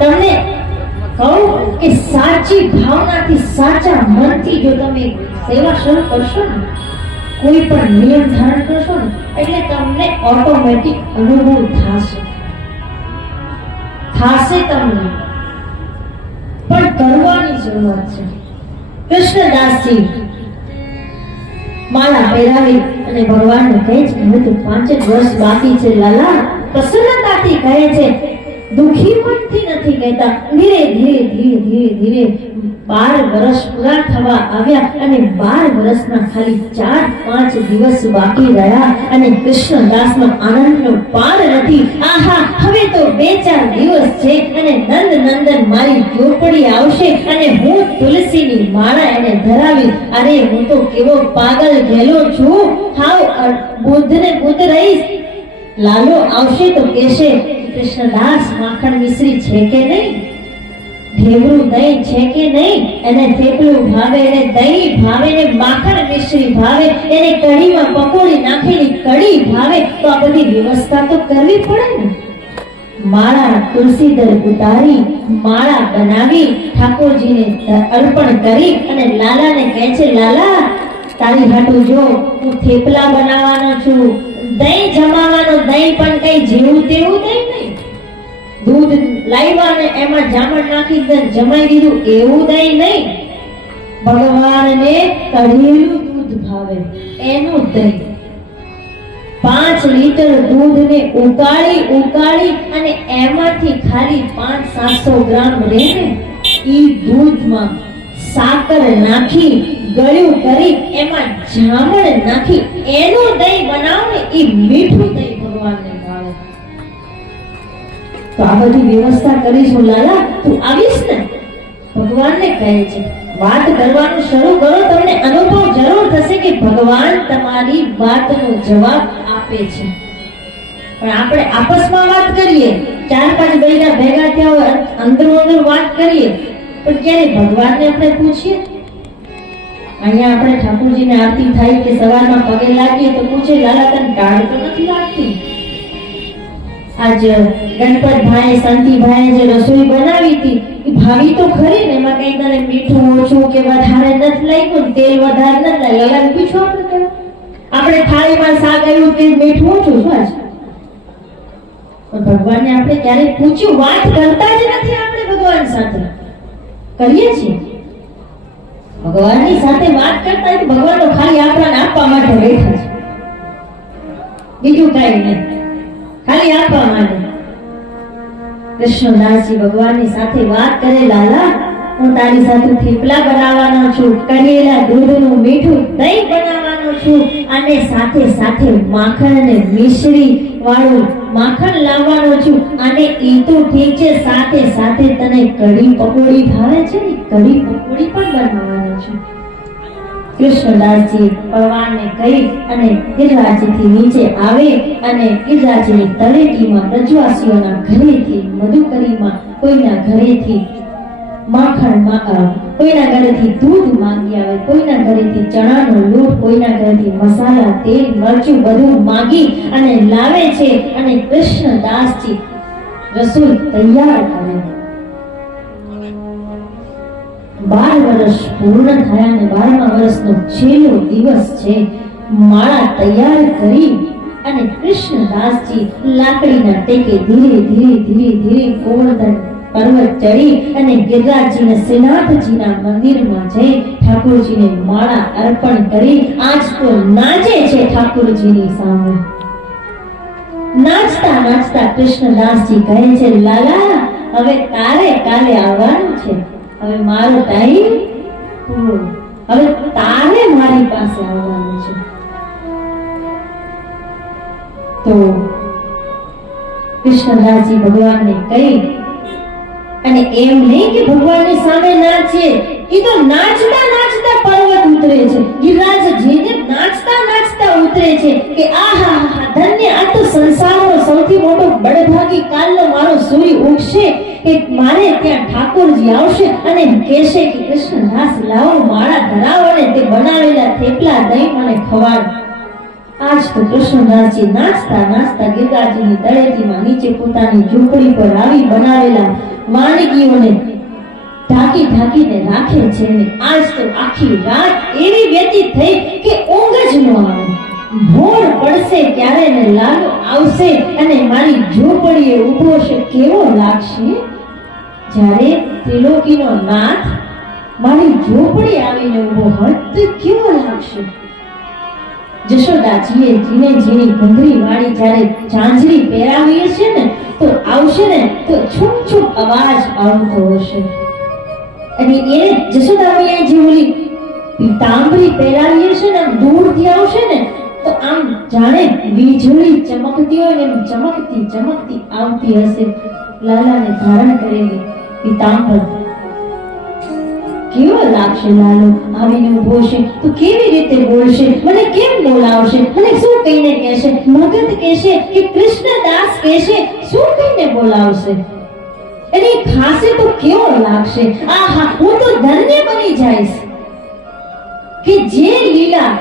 તમને કહું કે સાચી ભાવનાથી સાચા મનથી જો તમે સેવા શરૂ કરશો ને, કોઈ પણ નિયમ ધારણ કરશો ને, એટલે તમને ઓટોમેટિક અનુભવ થશે તમને, પણ કરવાની જરૂરત છે. કૃષ્ણદાસજી માળા પહેરાવી અને ભગવાનને કહે છે હવે તો 5 જ વર્ષ બાકી છે લાલા. પ્રસન્નતાથી કહે છે, દુખી મનથી નથી કહેતા. ધીરે ધીરે ધીરે ધીરે ધીરે 12 વર્ષ પૂરા થવા આવ્યા અને 12 વર્ષના ખાલી 4-5 દિવસ બાકી રહ્યા અને કૃષ્ણદાસનો આનંદનો પાર નથી. આહા, હવે તો 2-4 દિવસ છે અને નંદ નંદન મારી ઝૂંપડી આવશે અને હું તુલસીની માળા એને ધરાવી. અરે હું તો કેવો પાગલ ગયેલો છું, હાવ બુદ્ધને બુદ્ધ રહીશ. લાલો આવશે તો કહેશે કૃષ્ણદાસ માખણ મિશ્રી છે કે નહીં, ઢેવરું દહીં છે કે નહીં, એને થેપલું ભાવે, એને દહીં ભાવે, એને માખણ મિશ્રી ભાવે, એને કઢીમાં પકોડી નાખેલી કઢી ભાવે. તો આ બધી વ્યવસ્થા તો કરવી પડે ને. માળા તુલસીદળ ઉતારી માળા બનાવી ઠાકોરજીને અર્પણ કરી અને લાલાને કહે છે લાલા તારી હાટુ જો હું થેપલા બનાવવાનો છું, દહીં જમાવાનો, દહીં પણ કઈ જેવું તેવું દહીં નહીં, દૂધ લાવ્યા ને એમાં જામણ નાખી જમાઈ દીધું એવું દહીં નહીં. ભગવાનને કઢેલું દૂધ ભાવે એનું દહીં. 5 લીટર દૂધને ઉકાળી અને એમાંથી ખાલી 500-700 ગ્રામ રહે ને ઈ દૂધમાં સાકર નાખી ગળ્યું કરી એમાં જામણ નાખી એનું દહીં બનાવે, ઈ મીઠું દહીં ભગવાનને ભાવે. તો આ બધી વ્યવસ્થા કરીશું લાલા, તું આવીશ ને? ભગવાનને કહે છે વાત કરવાનું શરૂ કરો, તમને અનુભવ જરૂર થશે કે ભગવાન તમારી વાતનો જવાબ આપે છે. પણ આપણે આપસમાં વાત કરીએ, 4-5 બૈરા ભેગા થયા હોય અંદરો અંદર વાત કરીએ, પણ ક્યારે ભગવાનને આપણે પૂછીએ? અહીંયા આપણે ઠાકોરજીને આરતી થાય કે સવારમાં પગે લાગીએ તો પૂછે લાલા તને ટાળ તો નથી લાગતી? આજ ગણપતભાઈ શાંતિભાઈ જે રસોઈ બનાવી હતી એ ભાવી તો ખરી ને, એમાં કઈ તને મીઠું ઓછું કે વધારે નથી લાગ્યું, તેલ વધારે નથી લાગ્યું, લાલાને પૂછો આપણે થાળીમાં શાક આવ્યું કે મીઠું ઓછું શું આજ? પણ ભગવાનને આપણે ક્યારેક પૂછ્યું? વાત કરતા જ નથી આપણે ભગવાન સાથે. કરીએ છીએ ભગવાનની સાથે વાત કરતા નથી. ભગવાન તો ખાલી આપણને આપવા માટે બેઠા છે, બીજું કઈ નહીં, ખાલી આપવા માટે. કૃષ્ણદાસજી ભગવાનની સાથે વાત કરે લાલા હું તારી સાથે થેપલા બનાવવાનો છું, કઢેલા દૂધનું મીઠું દહીં બનાવવાનો છું અને સાથે સાથે માખણ અને મિશ્રી વાળું માખણ લાવવાનો છું. અને ઈ તો ઠીક છે, સાથે સાથે તને કઢી પકોડી ભાવે છે ને, કઢી પકોડી પણ બનાવવાનો છું. કૃષ્ણદાસજી ભગવાનને કહી અને ગિરિરાજથી નીચે આવે અને ગિરિરાજની તળેટીમાં રજવાસીઓના ઘરેથી મધુકરીમાં કોઈના ઘરેથી માખણ, કોઈના ઘરેથી દૂધ માંગી આવે, કોઈના ઘરેથી ચણાનો લોટ, કોઈના ઘરેથી મસાલા, તેલ, મરચું બધું માંગી અને લાવે છે અને કૃષ્ણદાસજી રસોઈ તૈયાર કરે. 12 વર્ષ પૂર્ણ થયા અને 12મા વર્ષનો છેલ્લો દિવસ છે. માળા તૈયાર કરી અને કૃષ્ણદાસજી લાકડીના ટેકે ધીરે ધીરે ધીરે ધીરે ગોવર્ધન પર્વત ચડી અને ગિરિરાજજીને શ્રીનાથજીના મંદિરમાં જઈ ઠાકોરજીને માળા અર્પણ કરી આજ તો નાચે છે ઠાકોરજીની સામે. નાચતા નાચતા કૃષ્ણદાસજી કહે છે લાલા હવે તારે કાલે આવવાનું છે, હવે મારો ટાઈમ પૂરો, હવે તારે મારી પાસે આવવાનું છે. તો કૃષ્ણદાસજી ભગવાનને કહી અને એમ નહીં કે ભગવાનની સામે નાચીએ, એ તો નાચતા નાચતા પર્વત ઉતરે છે. ગિરિરાજજીને નાચતા નાચતા ઉતરે છે કે આહા ધન્ય, આ તો સંસારનો સૌથી મોટો બળભાગી કાલનો મારો સૂર્ય ઉગશે કે મારે ત્યાં ઠાકોરજી આવશે અને કહેશે કે કૃષ્ણદાસ લાવો માળા ધરાવો અને તે બનાવેલા થેપલા દહીં મને ખવાડ. આજ તો કૃષ્ણદાસજી નાચતા નાચતા ગિરિરાજજીની તળેટીમાં નીચે પોતાની ઝૂંપડી પર આવી બનાવેલા વાનગીઓને ઢાંકી ઢાંકીને રાખે છે અને આજ તો આખી રાત એવી વ્યતીત થઈ કે ઊંઘ જ ન આવે. ભોર પડશે ત્યારે ને લાલો આવશે અને મારી ઝૂંપડીએ ઊભો છે. કેવો લાગશે જ્યારે ત્રિલોકીનો નાથ મારી ઝૂંપડી આવીને ઊભો હોય તો કેવો લાગશે. જશોદાજીએ જીને જીની ઘંઘરી વાળી જ્યારે ઝાંઝરી પહેરાવી છે ને તો આવશે ને તો છૂપ છૂપ અવાજ આવતો હશે. અને એને જશોદામૈયા જે ઓલી પીતાંબરી પહેરાવી છે ને દૂરથી આવશે ને તો આમ જાણે વીજળી ચમકતી હોય ને એમ ચમકતી ચમકતી આવતી હશે. લાલાને ધારણ કરેલી પીતાંબર કેવો લાગશે. લાલો આવીને ઊભો છે તો કેવી રીતે બોલશે, મને કેમ બોલાવશે, મને શું કહીને કહેશે, ભગત કહેશે કે કૃષ્ણદાસ કહેશે, શું કહીને બોલાવશે. અને ખાસે તો કેવો લાગશે. આહા, હું તો ધન્ય બની જઈશ કે જે લીલા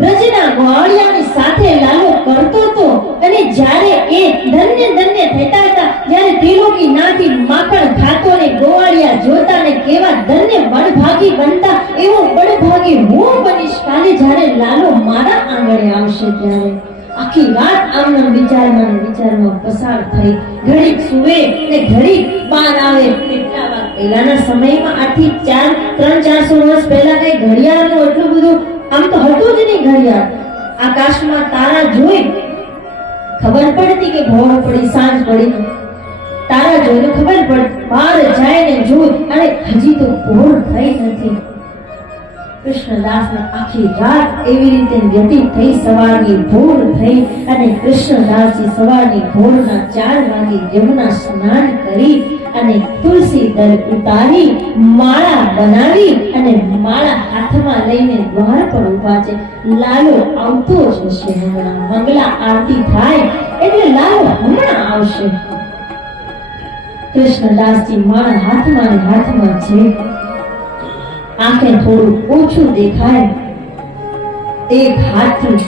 બ્રજના ગોવાળિયાની સાથે લાલો કરતો હતો અને જ્યારે એ ધન્ય ધન્ય થતા હતા, જ્યારે ત્રિલોકી નાથી માખણ ખાતો ને ગોવાળિયા જોતા ને કેવા ધન્ય બળભાગી બનતા, એવો બળભાગી હું બનીશ કાલે જ્યારે લાલો મારા આંગણે આવશે. ત્યારે આખી રાત આમના વિચારમાં પસાર થઈ. ઘડીક સુવે ને ઘડીક બહાર આવે. કેટલા વાર પહેલાના સમયમાં આથી 300-400 વર્ષ પહેલા કઈ ઘડિયાળનું એટલું બધું આમ તો હતું જ નહીં ઘડિયાળ. આકાશમાં તારા જોઈ ખબર પડતી કે ભોર પડી, સાંજ પડી. તારા જોઈને ખબર પડતી, બહાર જાય ને જોઈ અને હજી તો ભોર થઈ નથી. કૃષ્ણદાસને આખી રાત એવી રીતે વ્યતીત થઈ. સવારની ભોર થઈ અને કૃષ્ણદાસજી સવારની ભોરના 4 વાગે યમુના સ્નાન કરી અને તુલસી દળ ઉતારી માળા બનાવી અને માળા હાથમાં લઈને દ્વાર પર ઊભા છે. લાલો આવતો જ હશે હમણાં. મંગલા આરતી થાય એટલે લાલો હમણાં આવશે. કૃષ્ણદાસજી માળા હાથમાં છે. આંખે થોડું ઓછું દેખાય. એક હાથથી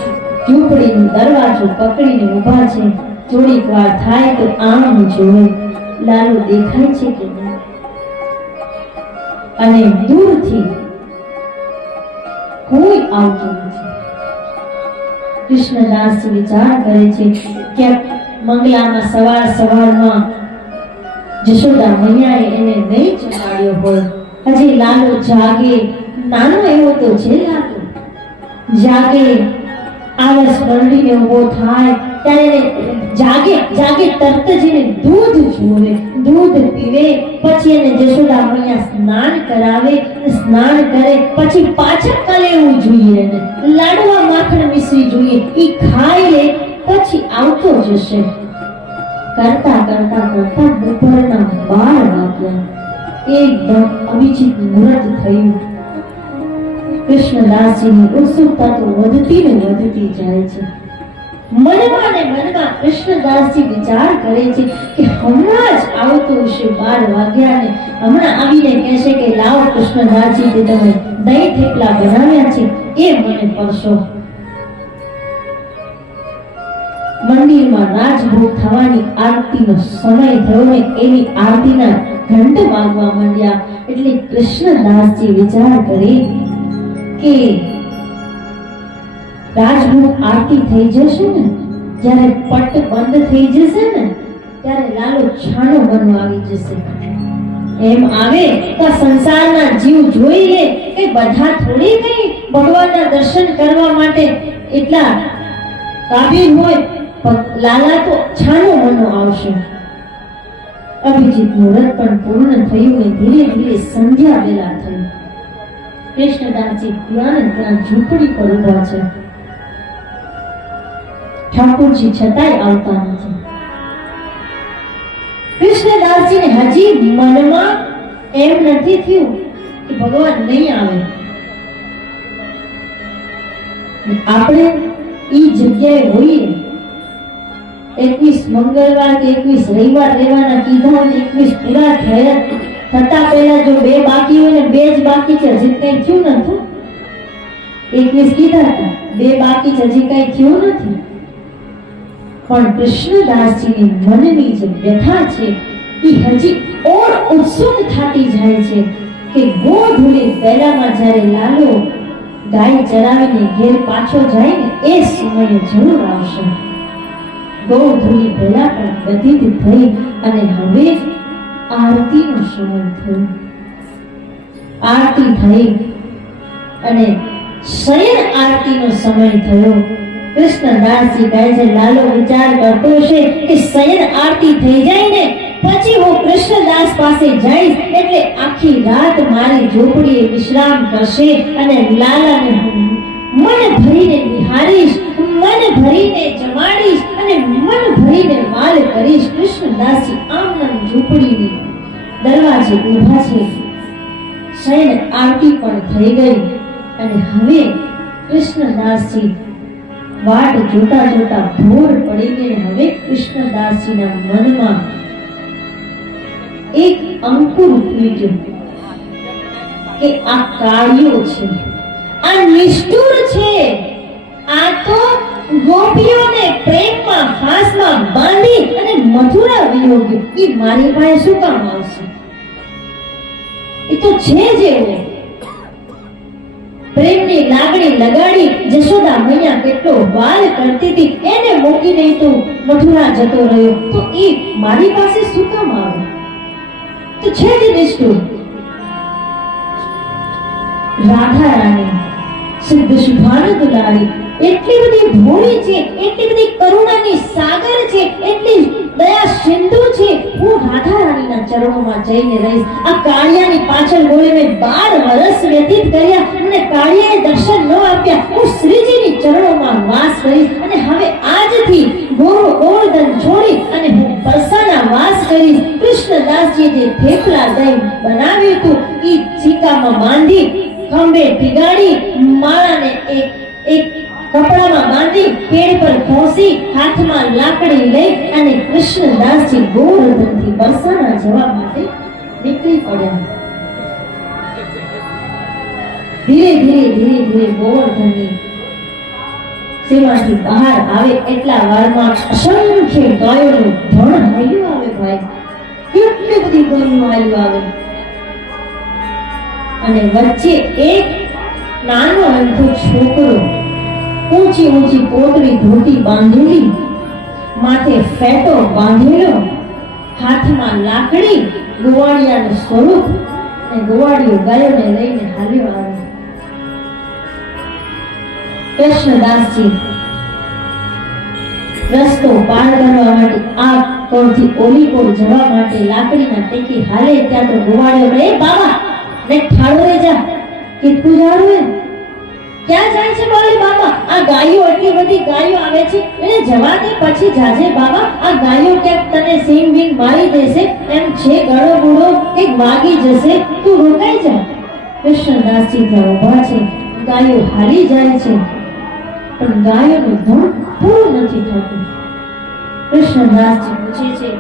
ઝૂંપડીનો દરવાજો પકડીને ઊભા છે. થોડીક વાર થાય તો આમ જોવે લાલો દેખાય છે કે નહીં. અને દૂરથી કોઈ આવતું નથી. કૃષ્ણદાસજી વિચાર કરે છે કે મંગલામાં સવારમાં જશોદા મૈયાએ એને નહીં જમાડ્યો હોય. હજી લાલો જાગે, નાનો એવો તો છે લાલો, જાગે, આળસ મંડીને ઊભો થાય ત્યારે જાગે તરત જઈને દૂધ જોવે, દૂધ પીવે. પછી એને જશોદા મૈયા સ્નાન કરાવે. સ્નાન કરે પછી પાછા કાલે એવું જોઈએ ને લાડવા માખણ મિશ્રી જોઈએ, ઈ ખાઈ લે પછી આવતો જશે. કરતા બપોરના 12 વાગ્યા. એકદમ અભિજીત મુહૂર્ત થયું. કૃષ્ણદાસજીની ઉત્સુકતા તો વધતી ને વધતી જાય છે. મનમાં કૃષ્ણદાસજી વિચાર કરે છે કે હમણાં જ આવતો હશે 12 વાગ્યા ને હમણાં આવીને કહેશે કે લાવો કૃષ્ણદાસજી, તે તમે દહીં થેપલા બનાવ્યા છે એ મને પરસો. મંદિરમાં રાજભોગ થવાની આરતીનો સમય થયો ને એની આરતીના ઘંટ વાગવા માંડ્યા. એટલે કૃષ્ણદાસજી વિચાર કરે કે રાજભોગ આરતી થઈ જશે ને, જ્યારે પટ બંધ થઈ જશે ને ત્યારે લાલો છાનો બનવા આવી જશે. એમ આવે તો સંસારના જીવ જોઈ લે કે બધા થોડી કઈ ભગવાનના દર્શન કરવા માટે એટલા કાબિલ હોય. લાલા તો છાનો મનો આવશે. અભિજીત મુહૂર્ત પણ પૂર્ણ થયું ને ધીરે ધીરે સંધ્યા વેલા થઈ. કૃષ્ણદાસજી ત્યાં ઝૂંપડી પર ઊભા છે. ઠાકોરજી છતાંય આવતા નથી. કૃષ્ણદાસજીને હજી મનમાં એમ નથી થયું કે ભગવાન નહીં આવે. આપણે ઈ જગ્યાએ હોઈએ, 21 મંગળવાર કે 21 રવિવાર રહેવાના કીધા, 21 પૂરા થતા પહેલા જો 2 બાકી હોય ને 2 જ બાકી છે, હજી કઈ થયું નથી. 21 કીધા હતા, 2 બાકી છે, હજી કઈ થયું નથી. પણ કૃષ્ણદાસજીની મનની જે વ્યથા છે એ હજી ઓર ઉત્સુક થતી જાય છે કે ગોધૂલી પહેલામાં જ્યારે લાલો ગાય ચરાવીને ઘેર પાછો જાય ને એ સમયે જરૂર આવશે. ગોધૂલી પહેલા પણ વ્યતીત થઈ અને હવે આરતીનો સમય થયો. આરતી થઈ અને શયન આરતીનો સમય થયો. કૃષ્ણદાસજી કહે છે લાલો વિચાર કરતો છે કે શયન આરતી થઈ જાય ને પછી હું કૃષ્ણદાસ પાસે જઈશ એટલે આખી રાત મારી ઝૂંપડીએ વિશ્રામ કરશે અને લાલાને મન ભરીને નિહારીશ, મન ભરીને જમાડીશ અને મન ભરીને વાલ કરીશ. કૃષ્ણદાસજી આમના ઝૂંપડીની દરવાજે ઊભા છે. શયન આરતી પણ થઈ ગઈ અને હવે કૃષ્ણદાસજી વાટ જોતા જોતા ભોર પડી ગઈ. હવે કૃષ્ણદાસજીના મનમાં એક અંકુર ફૂટ્યું કે આ કાળિયો છે, આ નિષ્ઠુર છે, આ તો ગોપીઓને પ્રેમમાં ફાંસમાં બાંધી અને મથુરા વિયોગ્ય. એ મારી પાસે શું કામ આવશે? એ તો છે જેવો પ્રેમની લાગણી લગાડી જશોદા મૈયા કેટલો વાલ કરતી હતી એને મૂકીને તો મથુરા જતો રહ્યો. તો એ મારી પાસે શું કામ આવે? તો છે જ નિષ્ઠુર. રાધા રાણી સિદ્ધ શુભાનુ દુલારી એટલી બધી ભોળી છે, એટલી બધી કરુણાની સાગર છે, એટલી દયા સિંધુ છે. હું રાધા રાણીના ચરણોમાં જઈને રહીશ. આ કાળિયાની પાછળ બોલે મેં 12 વર્ષ વ્યતીત કર્યા અને કાળિયાએ દર્શન ન આપ્યા. હું શ્રીજીની ચરણોમાં વાસ કરીશ અને હવે આજથી ગોવર્ધન છોડી અને હું બરસાના વાસ કરીશ. કૃષ્ણદાસજીએ જે થેપલા દહીં બનાવ્યું હતું એ ચીકામાં બાંધી ખંભે ટીગાડી માળાને એક કપડામાં બાંધી પેડ પર ખોસી હાથમાં લાકડી લઈ અને કૃષ્ણદાસજી ગોવર્ધનથી બરસાના જવા માટે નીકળી પડ્યા. ધીરે ધીરે ગોવર્ધનની સેવાથી બહાર આવે એટલા વારમાં અસંખ્ય ગાયોનું ધણ હાલ્યું આવે. ભાઈ કેટલી બધી ગાયો હાલ્યું આવે અને વચ્ચે એક નાનો અમથો છોકરો ઊંચી ઊંચી પોતળી ધોતી બાંધેલી, માથે ફેટો બાંધેલો, હાથમાં લાકડી, ગોવાળિયાનું સ્વરૂપ અને ગોવાળિયો ગાયોને લઈને હાલ્યો આવે. કૃષ્ણદાસજી રસ્તો પાર કરવા માટે આ કોરથી ઓલી કોર જવા માટે લાકડીના ટેકી હાલે ત્યાં તો ગોવાળિયો કહે બાબા ને ઠાળો રે જા. કેટલું જાણું હે? ક્યાં જાય છે બોલે બાબા? આ ગાયો એટલી બધી ગાયો આવે છે એટલે જવા દે પછી જાજે બાબા. આ ગાયો ક્યાંક તને સિંગ બિંગ મારી દેશે એમ છે, ગળો ગુડો એક વાગી જશે, તું રોકાઈ જા. કૃષ્ણદાસજી ત્યાં ઊભા છે. ગાયો હાલી જાય છે પણ ગાયોનું ધણ પૂરું નથી થતું. કૃષ્ણદાસજી પૂછે છે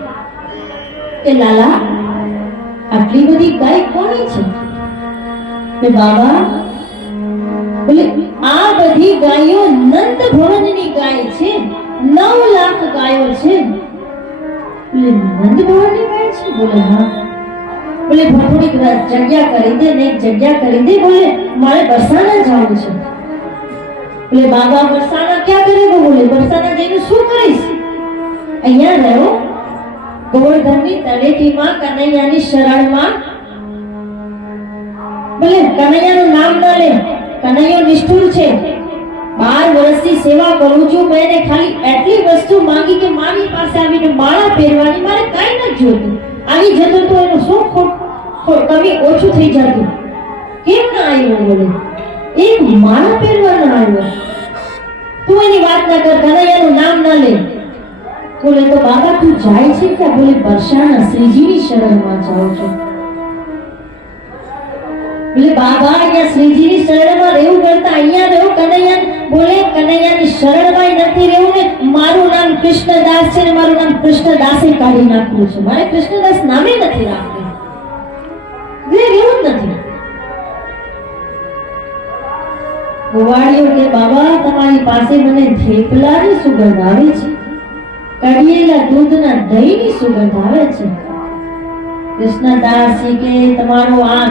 કે લાલા આટલી બધી ગાય કોની છે? કે બાબા બોલે આ બધી ગાયો નંદ ભવનની ગાય છે. 9 લાખ ગાયો છે. બોલે નંદ ભવનની ગાય છે? બોલે હા. બોલે થોડીક જગ્યા કરી દે ને, એક જગ્યા કરી દે. બોલે મારે બરસાના જવું છે. બોલે બાબા બરસાના ક્યાં કરે? બોલે બરસાના જઈને શું કરીશ? અહીંયા રહો ગોવર્ધનની તળેટીમાં કનૈયાની શરણમાં. બોલે કનૈયાનું નામ ન લે, કનૈયો નિષ્ઠુર છે. 12 વર્ષથી સેવા કરું છું. મેં ખાલી એટલી વસ્તુ માંગી કે મારી પાસે આવીને માળા પહેરવાની, મારે કાંઈ નથી જોતું. આવી જતો તો એનો શું કમી ઓછું થઈ જતું. કેમ ના આવ્યો? બોલે એક માળા પહેરવા ના આવ્યો. તું એની વાત ના કર, કનૈયાનું નામ ન લે. બોલે તો બાબા તું જાય છે ક્યાં? બોલે બરસાના શ્રીજીની શરણમાં જાઉં છું. બોલે બાબા અહીંયા શ્રીજીની શરણમાં રહેવું કરતા અહીંયા રહેવું. કનૈયા બોલે કનૈયાની શરણમાં નથી રહેવું ને. મારું નામ કૃષ્ણદાસ છે ને મારું નામ કૃષ્ણદાસે કાઢી નાખ્યું છે. મારે કૃષ્ણદાસ નામે નથી રાખવું. રહેવું જ નથી. ગોવાળિયો કે બાબા તમારી પાસે મને થેપલાની સુગંધ આવે છે, કઢિયેલા દૂધના દહીંની સુગંધ આવે છે. કૃષ્ણદાસજી કે તમારું આ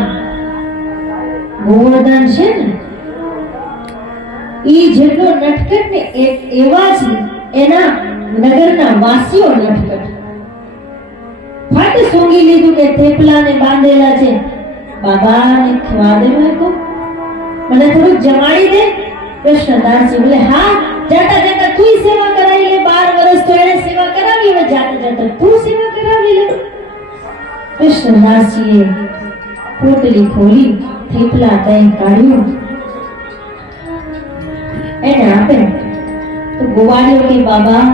ગોવર્ધન છે ને ઈ જેટલો નટખટ ને એવા જ એના નગરના વાસીઓ નટખટ. ફાટ સૂંઘી લીધું કે થેપલાને બાંધેલા છે. બાબાને ખવા દે તો મને થોડુંક જમાડી દે. કૃષ્ણદાસજી બોલે હા જાતા જાતા તું સેવા કરાવી લે. 12 વર્ષ તો એને સેવા કરાવી, હવે જાતા જાતા તું સેવા કરાવી લે. કૃષ્ણદાસજીએ પોટલી ખોલી થેપલા દહીં કાઢ્યું એને આપે તો ગોવાળીઓ કે બાબા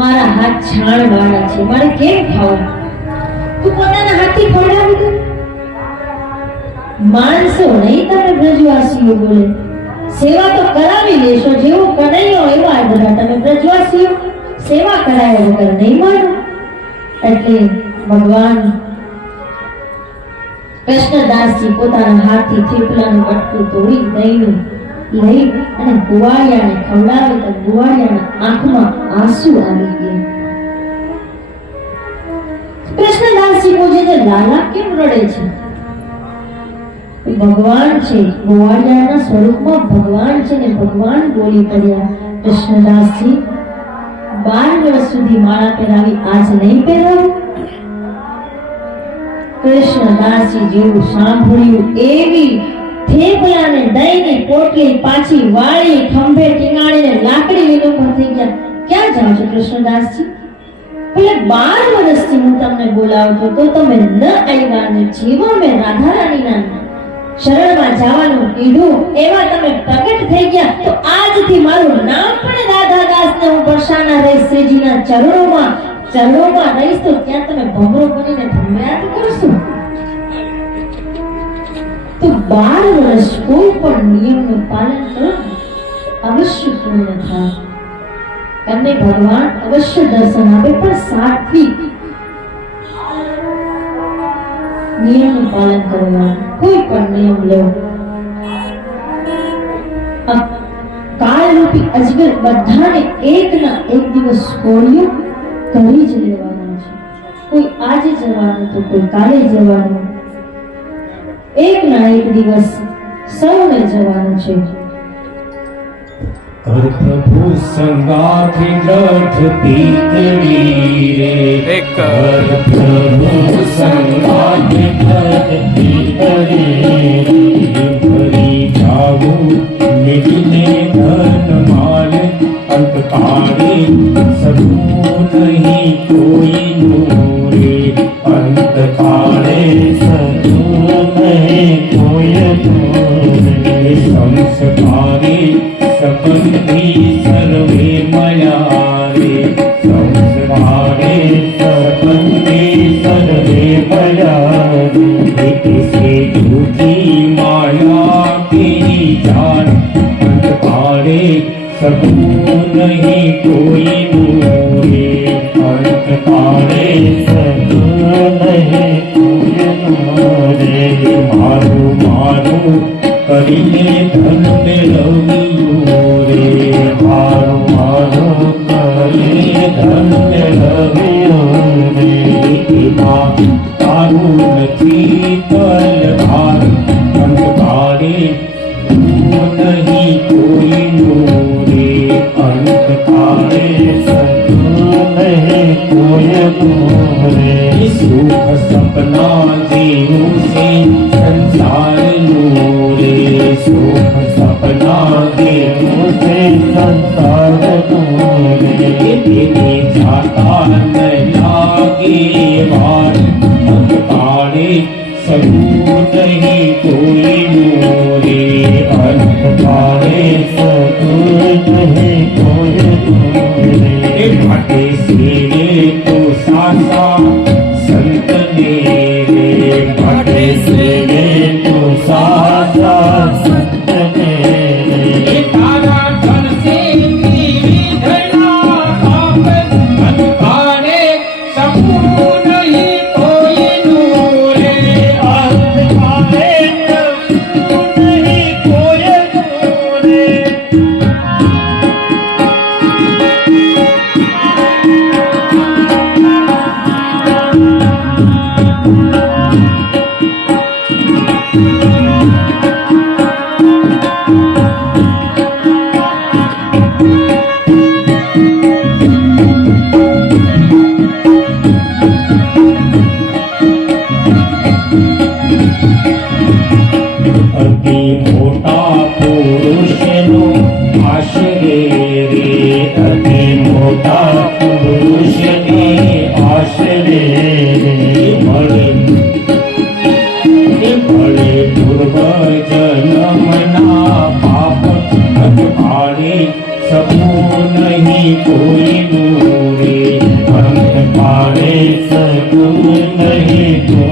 મારા હાથ છાણ વાળા છે, મારે કેમ ખાવું? તું પોતાના હાથથી ખવડાવી દે. માણસો નહીં તમે બ્રજવાસીઓ બોલે સેવા તો કરાવી લેશો, જેવો કનૈયો એવા બધા તમે બ્રજવાસીઓ સેવા કરાવ્યા વગર નહીં માનો. એટલે ભગવાન કૃષ્ણદાસજી પોતાના હાથથી થેપલાનું બટકું તોડી દહીંનું લઈ અને ગોવાળિયાને ખવડાવે તો ગોવાળિયાના આંખમાં આંસુ આવી ગયા. કૃષ્ણદાસજી પૂછે છે લાલા કેમ રડે છે? ભગવાન છે, ગોવાળિયાના સ્વરૂપમાં ભગવાન છે ને ભગવાન બોલી પડ્યા કૃષ્ણદાસજી 12 વર્ષ સુધી માળા પહેરાવી આજ નહીં પહેરાવું? કૃષ્ણદાસજી જેવું સાંભળ્યું એવી થેપલાને દહીંની પોટલી પાછી વાળી ખંભે ટીંગાડીને લાકડી વિલોપન થઈ ગયા. ક્યાં જાઓ છો કૃષ્ણદાસજી? એટલે 12 વર્ષથી હું તમને બોલાવતો તો તમે ન આવ્યા ને જેવા મેં રાધા રાણીના શરણમાં જવાનું કીધું એવા તમે પ્રગટ થઈ ગયા તો આજથી મારું નામ પણ રાધાદાસ ને હું બરસાના રહીશ. શ્રીજીના ચરણોમાં રહીશ તો ત્યાં તમે ભમરો બનીને ભમ્યા તો કરશો. તો 12 વર્ષ કોઈ પણ નિયમનું પાલન કરો અવશ્ય પૂર્ણ થાય. તમને ભગવાન અવશ્ય દર્શન આપે પણ સાત્વિક નિયમનું પાલન કરવાનું. કોઈ પણ નિયમ લો કાળરૂપી અજગર બધાને એકના એક દિવસ કોળિયો કરી જ લેવાના છે. કોઈ આજે જવાનું તો કોઈ કાલે જવાનું. એકના એક દિવસ સૌને જવાનું છે. કર પ્રભુ સંગાથી દ્રઢ પીતળી રે, કર પ્રભુ સંગાથી દ્રઢ પીતળી રે, ભરી જાવું મિલને ધન માલ અંતકાળે સદું નહીં કોઈનું રે, અંતકાળે સદું નહીં કોઈનું રે, સંસ્કારે સંબંધી સર્વે મયા રે, સંસ્કારે સંબંધી સર્વે મયા રે, કિસે झूठी माया तेरी जान, अंतकाले सबू नहीं कोई मोरे, अंतकाले सबू नहीं कोई मोरे, मारू मारू કરીને ધન મેળવ્યું રે, મારું મારું કરીને ધન મેળવ્યું રે, એમાં તારું નથી તલવાર, અંતકારે નહીં કોઈનું રે, અંતકારે સતું નહીં કોઈનું રે, સુખ સપના જેવું છે સંસારનું રે, સુખ સપના જેવું છે સંસારનું રે, તેની જાતા ન લાગે વાર, અંતકાળે સબૂ નહીં કોઈનું રે, અંતકાળે સબૂ નહીં કોઈનું રે, માટે સેવે તો સાસા સંતને રે, માટે સેવે તો સાસા સંતને રે, તારા ધન સે વિધના આપ, અંતકાળે સબૂ નહીં કોઈનું રે, અંતકાળે સબૂ નહીં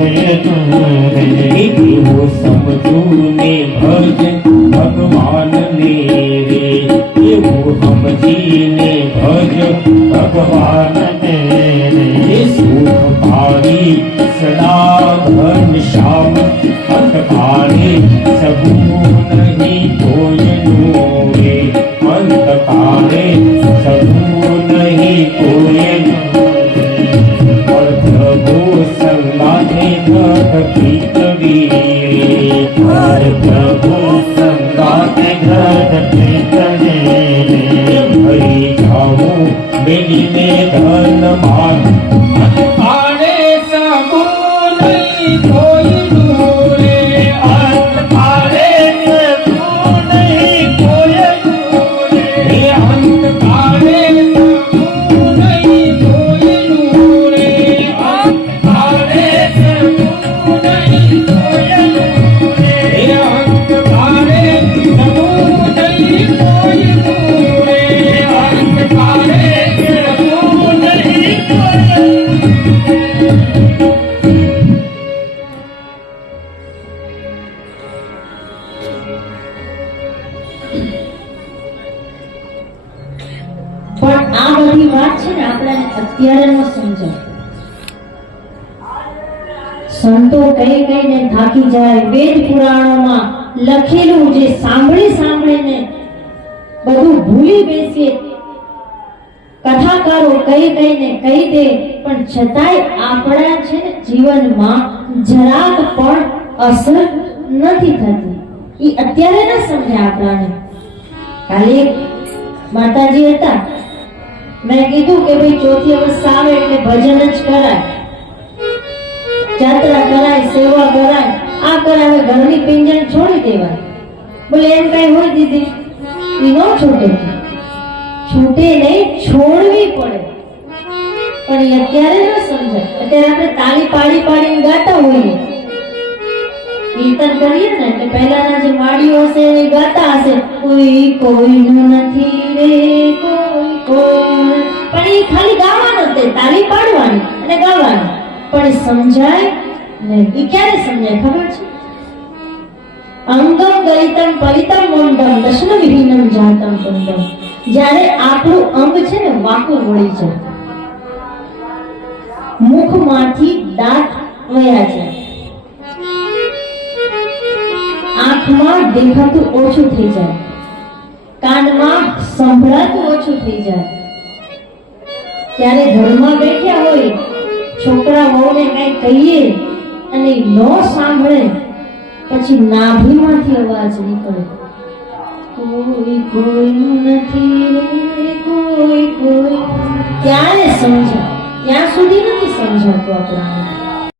કોયનું રે એવું સમજું ને ભજ ભગવાનને રે એવું સમજીને ભજ ભગવાનને રે સુખ પારી સદા ઘન શ્યામ અંતકાળે સગું નહીં કોયનું રે અંતકાળે સગું નહીં કોયનું પ્રભુ સંગાથે ઘટ પીતવી પ્રભુ સંગાથે ઘટ પીતવી ભરી જાઉં બેલીને ધન માન અંતકાળે સગું નહીં કોયનું રે અંતકાળે સગું નહીં કોયનું રે અંતકાળે સગું નહીં કોયનું રે અંતકાળે સગું નહીં કોયનું રે અંતકાળે સગું નહીં કોયનું રે અંતકાળે સગું નહીં કોયનું પણ આ બધી વાત છે ને આપણને અત્યારે ન સમજાય. સંતો કઈ કઈને થાકી જાય. વેદ પુરાણોમાં લખેલું જે સાંભળીને બધું ભૂલી બેસીએ. કથાકારો કઈ કઈને કહી દે પણ છતાંય આપણા છે ને જીવનમાં જરાક પણ અસર નથી થતી. એ અત્યારે ન સમજાય આપણાને. કાલે એક માતાજી હતા, મેં કીધું કે ભાઈ ચોથી અવસ્થા આવે એટલે ભજન જ કરાય, જાત્રા કરાય, સેવા કરાય, આ કરાવે, ઘરની પિંજણ છોડી દેવાય. બોલે એમ કઈ હોય દીદી? એ ન છૂટે, છૂટે નહીં, છોડવી પડે. પણ એ અત્યારે ન સમજાય. અત્યારે આપણે તાળી પાડી પાડીને ગાતા હોઈએ, કીર્તન કરીએ ને એટલે પહેલાના જે માળીઓ હશે એ ગાતા હશે, કોઈ કોઈનું નથી રે કોઈ કોઈ. પણ એ ખાલી ગાવાનું જ, તાળી પાડવાની અને ગાવાની. પણ એ સમજાય નહીં. એ ક્યારે સમજાય ખબર છે? અંગમ ગલિતમ પલિતમ મોંડમ દર્શન વિહીનમ જાતમ કુંડમ. જ્યારે આપણું અંગ છે ને વાંકું વળી જાય, મુખમાંથી દાંત વયા જાય, આંખમાં દેખાતું ઓછું થઈ જાય, કાનમાં સંભળાતું ઓછું થઈ જાય. ત્યારે ઘરમાં બેઠ્યા હોય, છોકરા વહુને કઈ કહીએ અને ન સાંભળે, પછી નાભીમાંથી અવાજ નીકળે, કોઈ કોઈનું નથી કોઈ કોઈ. ત્યારે સમજાય, ત્યાં સુધી નથી સમજાતું આપણાને.